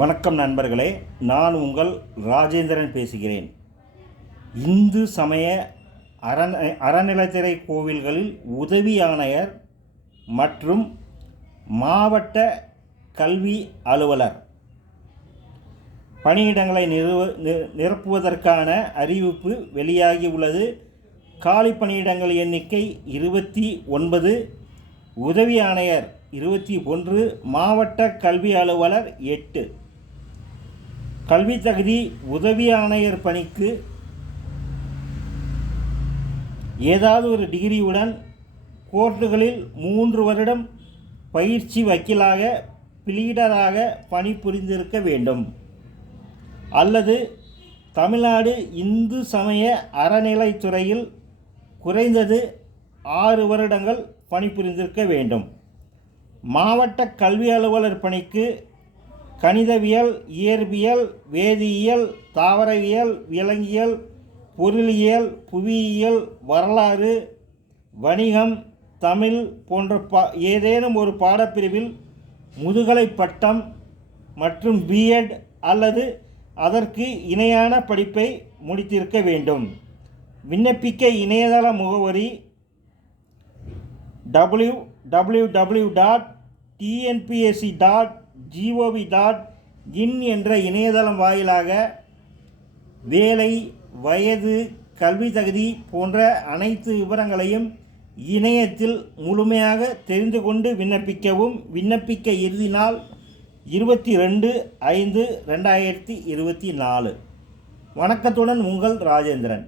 வணக்கம் நண்பர்களே, நான் உங்கள் ராஜேந்திரன் பேசுகிறேன். இந்து சமய அறநிலையத்துறை கோவில்களில் உதவி ஆணையர் மற்றும் மாவட்ட கல்வி அலுவலர் பணியிடங்களை நிரப்புவதற்கான அறிவிப்பு வெளியாகியுள்ளது. காலி பணியிடங்கள் எண்ணிக்கை 29, உதவி ஆணையர் 21, மாவட்ட கல்வி அலுவலர் 8. கல்வி தகுதி: உதவி ஆணையர் பணிக்கு ஏதாவது ஒரு டிகிரியுடன் கோர்ட்டுகளில் 3 வருடம் பயிற்சி வக்கீலாக பிளீடராக பணிபுரிந்திருக்க வேண்டும், அல்லது தமிழ்நாடு இந்து சமய அறநிலைத்துறையில் குறைந்தது 6 வருடங்கள் பணிபுரிந்திருக்க வேண்டும். மாவட்ட கல்வி அலுவலர் பணிக்கு கணிதவியல், இயற்பியல், வேதியியல், தாவரவியல், விலங்கியல், பொருளியல், புவியியல், வரலாறு, வணிகம், தமிழ் போன்ற ஏதேனும் ஒரு பாடப்பிரிவில் முதுகலை பட்டம் மற்றும் பிஎட் அல்லது அதற்கு இணையான படிப்பை முடித்திருக்க வேண்டும். விண்ணப்பிக்க இணையதள முகவரி www.tnpsc.gov.in என்ற இணையதளம் வாயிலாக வேலை, வயது, கல்வி தகுதி போன்ற அனைத்து விவரங்களையும் இணையத்தில் முழுமையாக தெரிந்து கொண்டு விண்ணப்பிக்கவும். விண்ணப்பிக்க இறுதி நாள் 22/5/2024. வணக்கத்துடன் உங்கள் ராஜேந்திரன்.